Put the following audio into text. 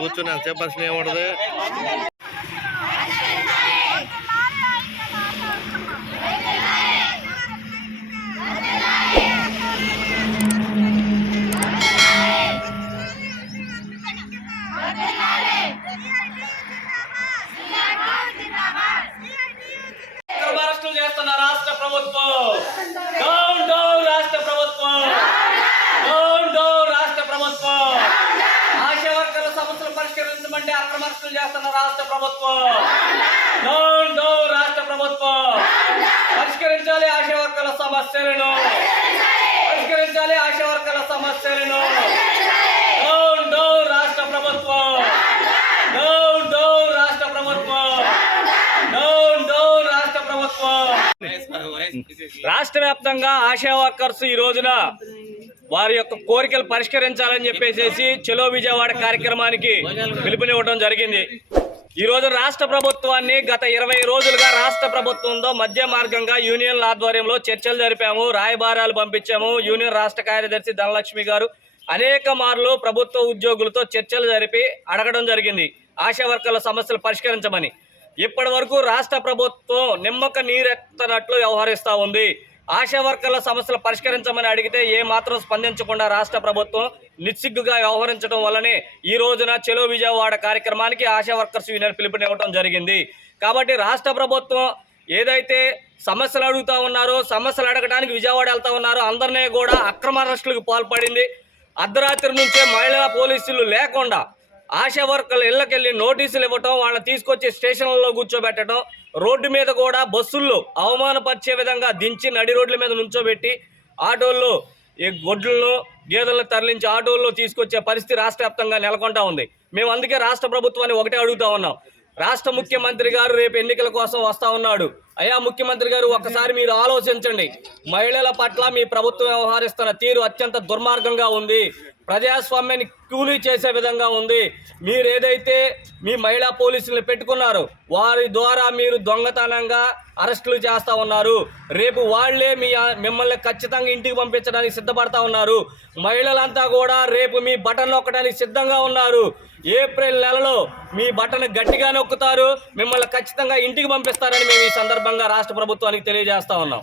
కూర్చున్నాను చెప్పాల్సిన ఏముంటది. చేస్తున్న రాష్ట్ర ప్రభుత్వం డౌన్ డౌన్ రాష్ట్ర ప్రభుత్వం డౌన్ డౌన్ రాష్ట్ర ప్రభుత్వం ఆశా వర్కర్ల సమస్యలు పరిష్కరించమంటే అక్రమార్కులు చేస్తున్న రాష్ట్ర ప్రభుత్వం డౌన్ డౌన్ రాష్ట్ర ప్రభుత్వం పరిష్కరించాలి ఆశా వర్కర్ల సమస్యలను పరిష్కరించాలి ఆశా వర్కర్ల సమస్యలను డౌన్ డౌన్ రాష్ట్ర ప్రభుత్వం డౌన్ డౌన్ రాష్ట్ర ప్రభుత్వం డౌన్ డౌన్ రాష్ట్ర ప్రభుత్వం. రాష్ట్ర వ్యాప్తంగా ఆశా వర్కర్స్ ఈ రోజున వారి యొక్క కోరికలు పరిష్కరించాలని చెప్పేసి చలో విజయవాడ కార్యక్రమానికి పిలుపునివ్వడం జరిగింది. ఈ రోజు రాష్ట్ర ప్రభుత్వాన్ని గత 20 రోజులుగా రాష్ట్ర ప్రభుత్వంతో మధ్య మార్గంగా యూనియన్ల ఆధ్వర్యంలో చర్చలు జరిపాము, రాయబారాలు పంపించాము. యూనియన్ రాష్ట్ర కార్యదర్శి ధనలక్ష్మి గారు అనేక మార్లు ప్రభుత్వ ఉద్యోగులతో చర్చలు జరిపి అడగడం జరిగింది ఆశా వర్కర్ల సమస్యలు పరిష్కరించమని. ఇప్పటి వరకు రాష్ట్ర ప్రభుత్వం నిమ్మక నీరెత్తనట్లు వ్యవహరిస్తూ ఉంది. ఆశా వర్కర్ల సమస్యలు పరిష్కరించమని అడిగితే ఏ మాత్రం స్పందించకుండా రాష్ట్ర ప్రభుత్వం నిస్సిగ్గుగా వ్యవహరించడం వల్లనే ఈ రోజున చలో విజయవాడ కార్యక్రమానికి ఆశా వర్కర్స్ యూనియన్ పిలుపునివ్వడం జరిగింది. కాబట్టి రాష్ట్ర ప్రభుత్వం ఏదైతే సమస్యలు అడుగుతూ ఉన్నారో, సమస్యలు అడగడానికి విజయవాడ వెళ్తూ ఉన్నారో, అందరినీ కూడా అక్రమ అరెస్టులకు పాల్పడింది. అర్ధరాత్రి నుంచే మహిళా పోలీసులు లేకుండా ఆశా వర్కర్లు ఇళ్లకెళ్ళి నోటీసులు ఇవ్వటం, వాళ్ళని తీసుకొచ్చి స్టేషన్లలో కూర్చోబెట్టడం, రోడ్డు మీద కూడా బస్సుల్లో అవమానపరిచే విధంగా దించి నడి రోడ్ల మీద నుంచోబెట్టి ఆటోల్లో ఈ గొడ్లను గేదెలను తరలించి ఆటోల్లో తీసుకొచ్చే పరిస్థితి రాష్ట్ర వ్యాప్తంగా నెలకొంటా ఉంది. మేము అందుకే రాష్ట్ర ప్రభుత్వాన్ని ఒకటే అడుగుతా ఉన్నాం. రాష్ట్ర ముఖ్యమంత్రి గారు రేపు ఎన్నికల కోసం వస్తా ఉన్నాడు. అయ్యా ముఖ్యమంత్రి గారు, ఒక్కసారి మీరు ఆలోచించండి. మహిళల పట్ల మీ ప్రభుత్వం వ్యవహరిస్తున్న తీరు అత్యంత దుర్మార్గంగా ఉంది, ప్రజాస్వామ్యాన్ని కూలీ చేసే విధంగా ఉంది. మీరు ఏదైతే మీ మహిళా పోలీసులను పెట్టుకున్నారో వారి ద్వారా మీరు దొంగతనంగా అరెస్టులు చేస్తూ ఉన్నారు. రేపు వాళ్లే మిమ్మల్ని ఖచ్చితంగా ఇంటికి పంపించడానికి సిద్ధపడతా ఉన్నారు. మహిళలంతా కూడా రేపు మీ బటన్ నొక్కడానికి సిద్ధంగా ఉన్నారు. ఏప్రిల్ నెలలో మీ బటన్ గట్టిగా నొక్కుతారు, మిమ్మల్ని ఖచ్చితంగా ఇంటికి పంపిస్తారని మేము ఈ సందర్భంగా రాష్ట్ర ప్రభుత్వానికి తెలియజేస్తా ఉన్నాం.